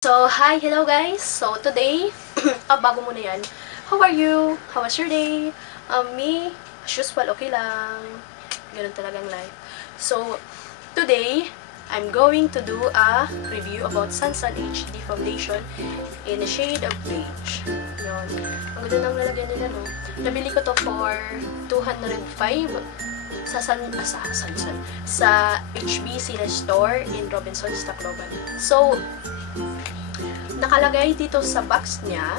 So, hi, hello guys! So, today, bago muna yan, how are you? How was your day? Me, as usual, okay lang. Ganun talagang life. So, today, I'm going to do a review about Sunsun HD Foundation in a shade of beige. Yun. Ang ganda ng lalagyan nila, no? Nabili ko to for 205 sa HBC na store in Robinsons, Tacloban. So, nakalagay dito sa box niya,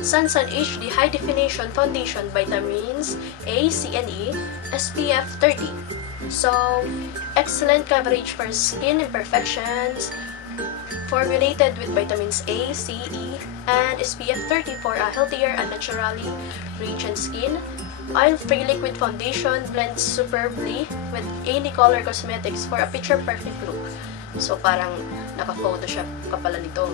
Sunsun HD High Definition Foundation Vitamins A, C, and E, SPF 30. So, excellent coverage for skin imperfections, formulated with vitamins A, C, E, and SPF 30 for a healthier and naturally radiant skin. Oil-free liquid foundation blends superbly with any color cosmetics for a picture-perfect look. So, parang naka-photoshop ka pala nito.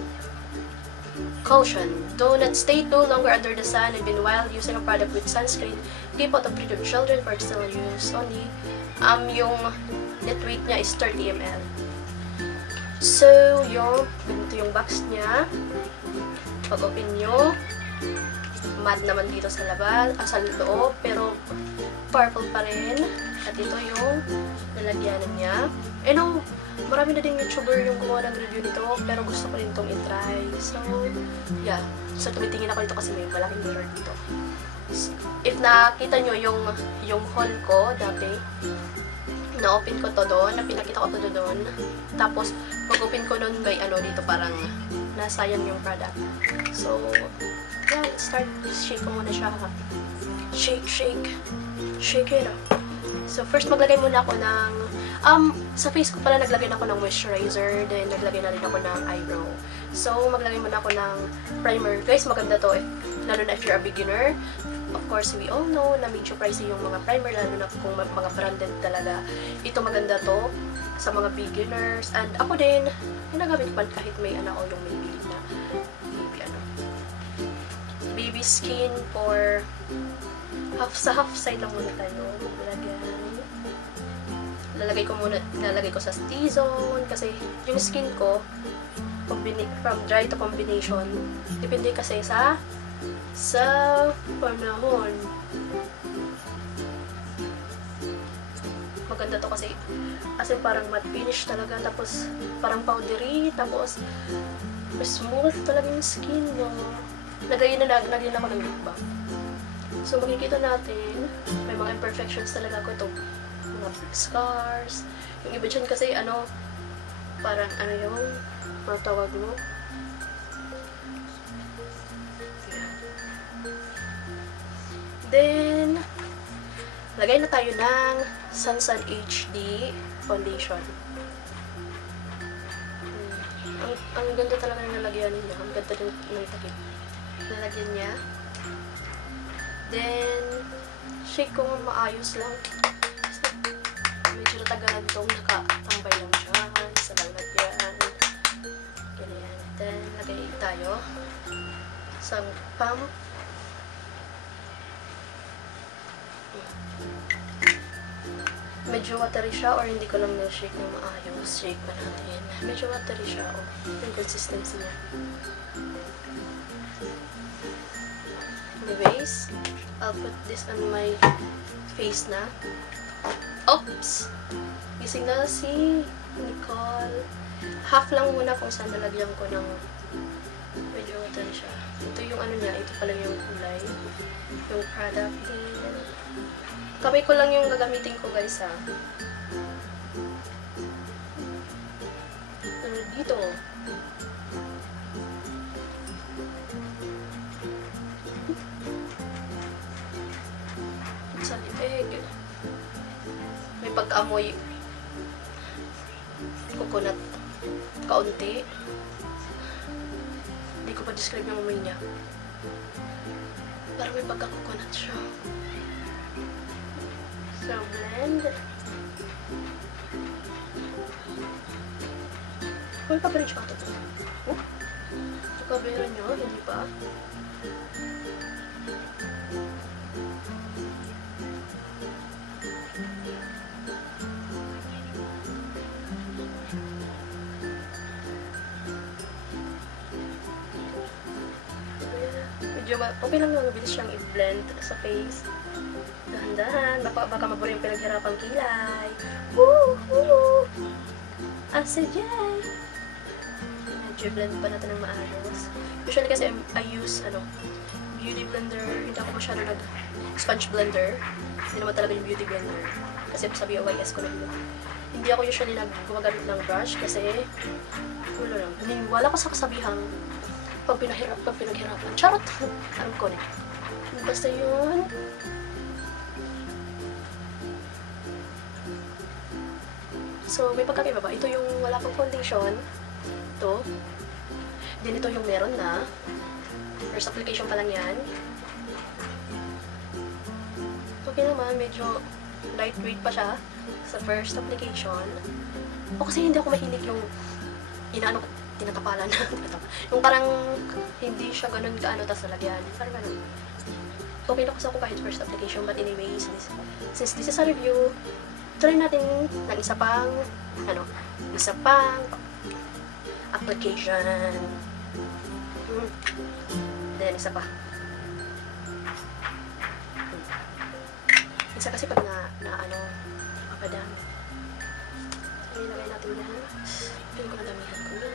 Caution: do not stay too longer under the sun even while using a product with sunscreen. Keep out of reach of children for external use only. Yung net weight niya is 30 ml. So, ganito yung box niya. Pag-open nyo, matte naman dito sa sa loob, pero purple pa rin. At ito yung lalagyanan niya. Marami na ding YouTuber yung gumawa ng review nito, pero gusto ko rin itong i-try. So, yeah. So, tumitingin ako dito kasi may malaking mirror dito. If nakita nyo yung haul ko dati, na-open ko to doon, pinakita ko to doon. Tapos, pag-open ko noon, may dito parang nasayang yung product. So, yeah, let's start. Shake ko muna siya. Shake, shake. Shake it up. So, first maglagay muna ako ng, sa face ko pala naglagay na ako ng moisturizer, then naglagay na rin ako ng eyebrow. So, maglagay muna ako ng primer. Guys, maganda to, lalo na if you're a beginner. Of course, we all know na medyo pricey yung mga primer, lalo na kung mga branded talaga. Ito maganda to sa mga beginners. And ako din, ginagamit ko pa kahit may anak ko yung may bili na baby skin for half side lang muna tayo lalagay ko sa T-zone kasi yung skin ko from dry to combination depende kasi sa panahon. Maganda to kasi parang matte finish talaga, tapos parang powdery, tapos smooth talaga yung skin mo. Lagyan ako ng lip balm. So, makikita natin, may mga imperfections talaga ko ito. Mga scars. Yung iba dyan kasi, parang, yung matawag mo. Then, lagay na tayo ng Sunsun HD Foundation. Ang ganda talaga ng nalagyan niya. Ang ganda din ng takip. Nalagyan niya. Then, shake ko maayos lang. Medyo natagalan itong nakatambay lang siya sa lalagyan. Ganyan. Then, lagay tayo sa pump. Medyo watery siya or hindi ko lang na-shake na maayos. Shake pa natin. Medyo watery siya. Yung consistency niya. Anyways, I'll put this on my face na. Oops! Gising na si Nicole. Half lang muna kung saan nalagyan ko ng medyo watery siya. Ito yung niya. Ito pala yung kulay. Yung product din. Kamay ko lang yung gagamitin ko, guys, ha. Dito. Sa liig. May pagkaamoy coconut kaunti. Hindi ko pa describe yung amoy niya. Parang may pagka-coconut siya. So, blend. May coverage pa ito. Oh? Ito coverage nyo, hindi pa. medyo okay lang naman, mabilis siyang i-blend sa face. Dahan-dahan, baka mabura yung pinaghirapang kilay. Woo! Woo! Asa dyan? Medyo blend pa natin ng maayos. Usually kasi I use, beauty blender. Hindi ako masyado sponge blender. Hindi naman talaga yung beauty blender. Kasi sa BOYS ko na yun. Hindi ako usually gumagamit ng brush kasi wala ko sa kasabihang pag pinaghirapan. Charot! Alam ko na. Basta yun. So, may pagkakaiba ba? Ito yung wala pang foundation. Ito. Then ito yung meron na. First application pa lang yan. Okay naman, medyo lightweight pa siya sa first application. O kasi hindi ako mahilig yung tinatapalan. Yung parang hindi siya ganun kaano tas lalagyan. Parang ganun. Okay na kasi ako kahit first application, but anyways, since this is a review, try natin ng isa pang application. Then isa pa. Isa kasi pag papadami. So, ilagay natin yan. Pili ko na damihan ko na.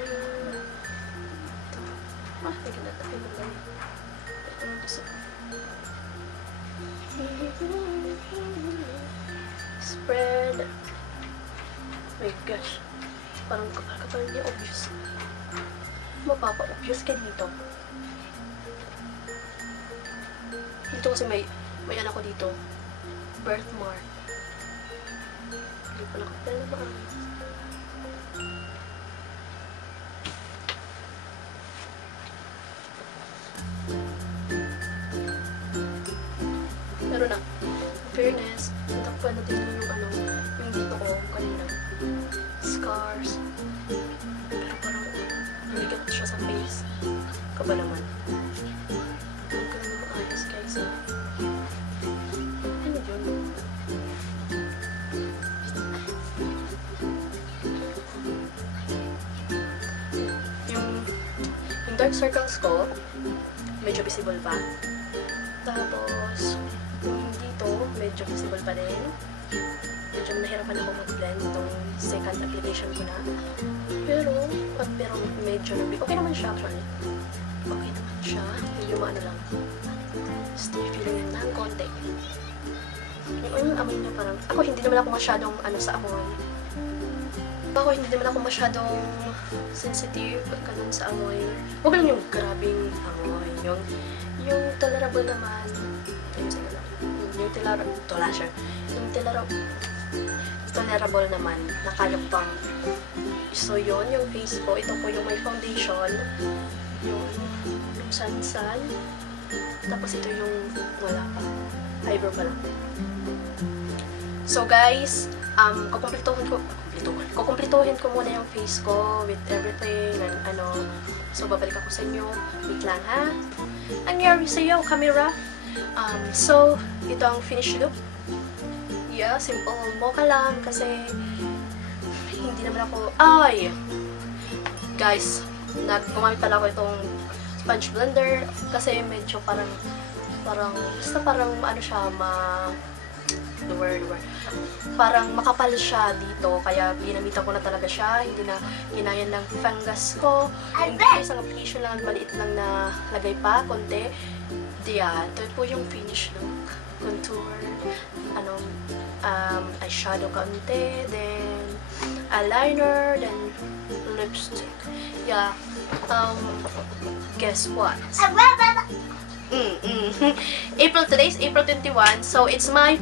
Ito. Pili ko na dami. Ito na gusto ko. Spread. My gosh. Parang kapal hindi obvious. Mapapa-obvious ka dito. Dito kasi may ako dito. Birthmark. Hindi ko nakapil na ba? Pero na, fairness, natakpan natin yung dito ko kanina. Scars. Pero parang naligat siya sa face. Kaba naman. Huwag ka naman maayos guys. Ano yun? Yung dark circles ko, medyo visible pa. Tapos, dito, medyo visible pa din. Medyo nahirapan ako mag-blend itong second application ko na. Pero medyo okay naman siya actually. Okay naman siya. Medyo lang. Still feeling ng konti. Yung amoy niya parang, ako hindi naman ako masyadong sa amoy. Ako hindi naman ako masyadong sensitive ganun sa amoy. Huwag lang yung grabing amoy. Yung tolerable naman. Yung tolerable naman. Nakayok pang. So yun, yung face ko. Ito po yung may foundation. Yung sansan. Tapos ito yung wala pa. Eyebrow pa lang. So guys, kukumplituhin ko muna yung face ko with everything and So babalik ako sa inyo. Wait lang ha. Nangyari sa'yo, camera. So, ito ang finished look. Yeah, simple mocha lang kasi hindi naman ako, guys, gumamit pala ako itong sponge blender kasi medyo parang siya, parang makapal siya dito, kaya ginamitan ko na talaga siya, hindi na ginayan ng fungus ko. Yung isang application lang, maliit lang na lagay pa, konti. Yeah, ito po yung finish look. Contour, eyeshadow konti, then eyeliner, then lipstick. Yeah, guess what? April, today's April 21, so it's my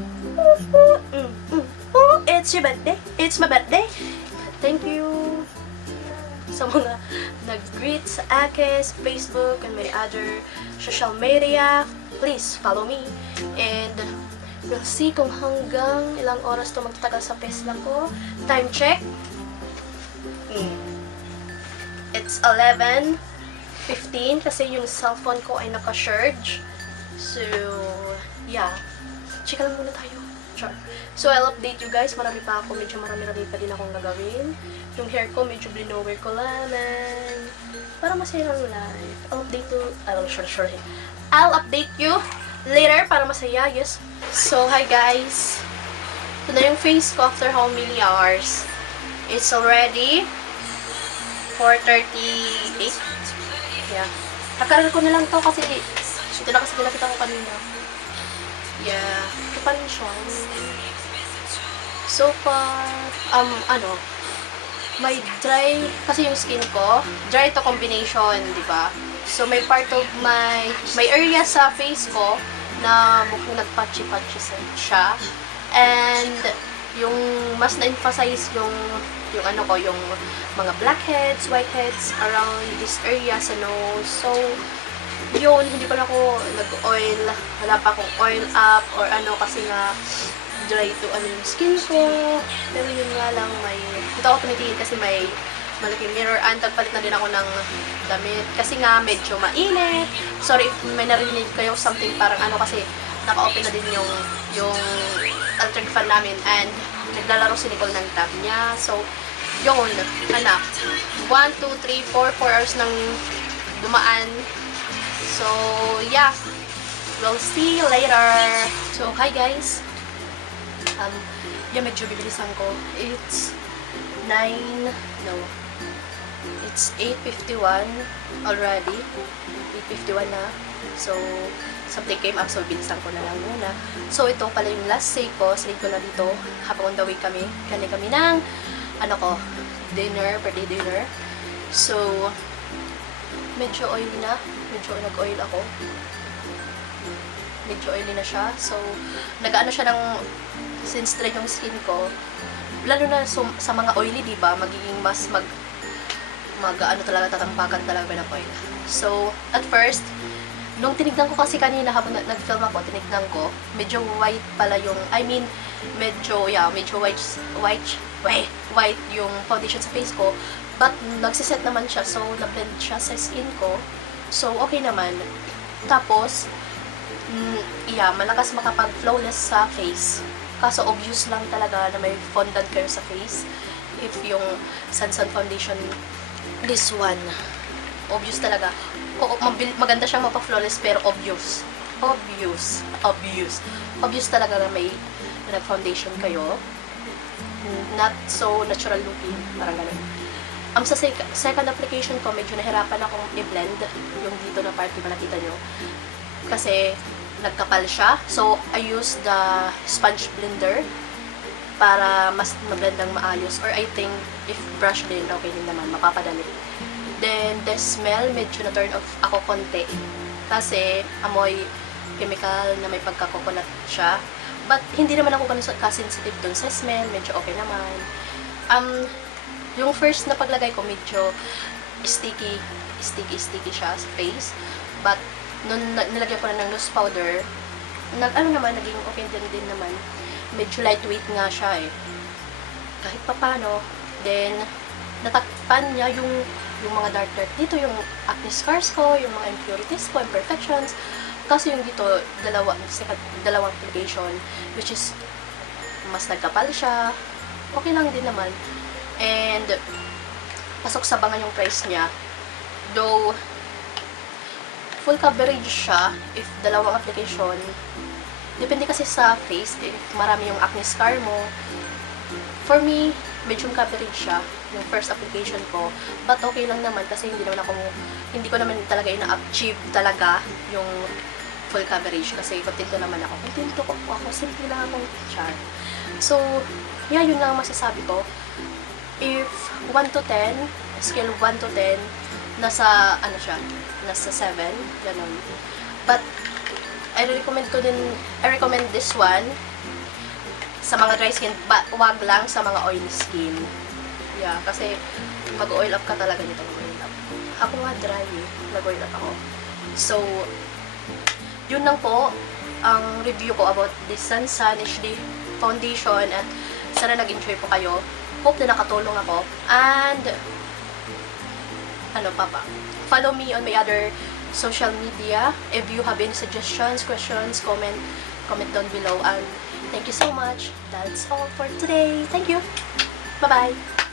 it's your birthday. It's my birthday. Thank you sa mga nag-greet sa akin, sa Facebook, and my other social media. Please follow me. And we'll see kung hanggang ilang oras to magtatagal sa pesta ko. Time check. It's 11:15 kasi yung cellphone ko ay naka-charge. So, yeah. Chika lang muna tayo. Sure. So, I'll update you guys. Marami pa din akong gagawin. Yung hair ko, medyo blinower ko lamang. Para masaya ang life. I'll update you. I'll update you later para masaya. Yes. So, hi guys. Ito na yung face ko after how many hours. It's already 4:38. Yeah. Nakaral ko na lang to kasi ito na kasi nakita ko kanina. Yeah. Ito pa rin siya. So far, may dry, kasi yung skin ko, dry to combination, di ba? So, may part of may area sa face ko na mukhang nagpatchy-patchy siya. And, yung mas na-emphasize yung yung mga blackheads, whiteheads around this area sa nose. So, yun, hindi pa na ako nag-oil, wala pa akong oil up or kasi nga dry to yung skin ko. Pero yun nga lang, ito ako tumitingin kasi may malaking mirror and tagpalit na din ako ng damit kasi nga medyo mainit. Sorry if may narinig kayo something parang kasi naka-open na din yung electric fan namin and naglalaro si Nicole ng tab niya. So, yun, anak. 1, 2, 3, 4 hours nang dumaan. So, yeah. We'll see you later. So, hi guys. Medyo bibilisan ko. It's 8:51 already. 8:51 na. So, something came up, so bilisan ko na lang muna. So, ito pala yung last say ko. Slate ko na dito. Habang on the way kami. Kani kami ng, birthday dinner. So, medyo oily na. Medyo nag-oil ako. Medyo oily na siya. So, nag-ano siya ng, since dry yung skin ko, lalo na sa mga oily, diba, magiging mas talaga, tatampakan talaga ng oil. So, at first, nung tinignan ko kasi kanina habang nag-film ako, tinignan ko, medyo white pala yung, medyo white yung foundation sa face ko, but nagsiset naman siya, so na-blend siya sa skin ko, so okay naman. Tapos, malakas makapag-flawless sa face. Kaso obvious lang talaga na may fondant kayo sa face. If yung Sunsun Foundation, this one, obvious talaga. Maganda siyang mapa-flawless pero obvious. Obvious talaga na may nag-foundation kayo. Not so natural looking. Parang ganun. Sa second application ko, medyo nahirapan akong i-blend yung dito na part, diba nakita nyo? Kasi nagkapal siya. So, I use the sponge blender para mas mablend ang maayos. Or I think, if brush blend, okay din naman, mapapadali. Then, the smell, medyo na-turn off ako konti. Kasi, amoy chemical na may pagka-coconut siya. But, hindi naman ako ka-sensitive dun sa smell. Medyo okay naman. Yung first na paglagay ko, medyo sticky siya sa face. But, nung nilagyan ko na ng loose powder, naging okay din naman. Medyo lightweight nga siya eh. Kahit papano. Then, natakpan niya yung mga dark dito, yung acne scars ko, yung mga impurities ko, imperfections. Kasi yung dito, dalawang application, which is, mas nagkapal siya. Okay lang din naman. And, pasok sa bangan yung price niya. Though, full coverage siya if dalawang application. Depende kasi sa face, if marami yung acne scar mo. For me, medyo coverage siya yung first application ko. But okay lang naman kasi hindi ko naman talaga ina-achieve talaga yung full coverage kasi kontento naman ako. Kontento ako, simple lang akong char. So, yeah, yun lang masasabi ko. If 1 to 10, scale 1 to 10, nasa 7, ganun. But, I recommend this one sa mga dry skin, but wag lang sa mga oily skin. Yeah, kasi mag-oil up ka talaga nito, mag-oil up. Ako nga dry nag-oil up ako. So, yun lang po ang review ko about this Sunsun HD Foundation at sana nag-enjoy po kayo. Hope na nakatulong ako. And, follow me on my other social media. If you have any suggestions, questions, comment down below. And thank you so much. That's all for today. Thank you. Bye-bye.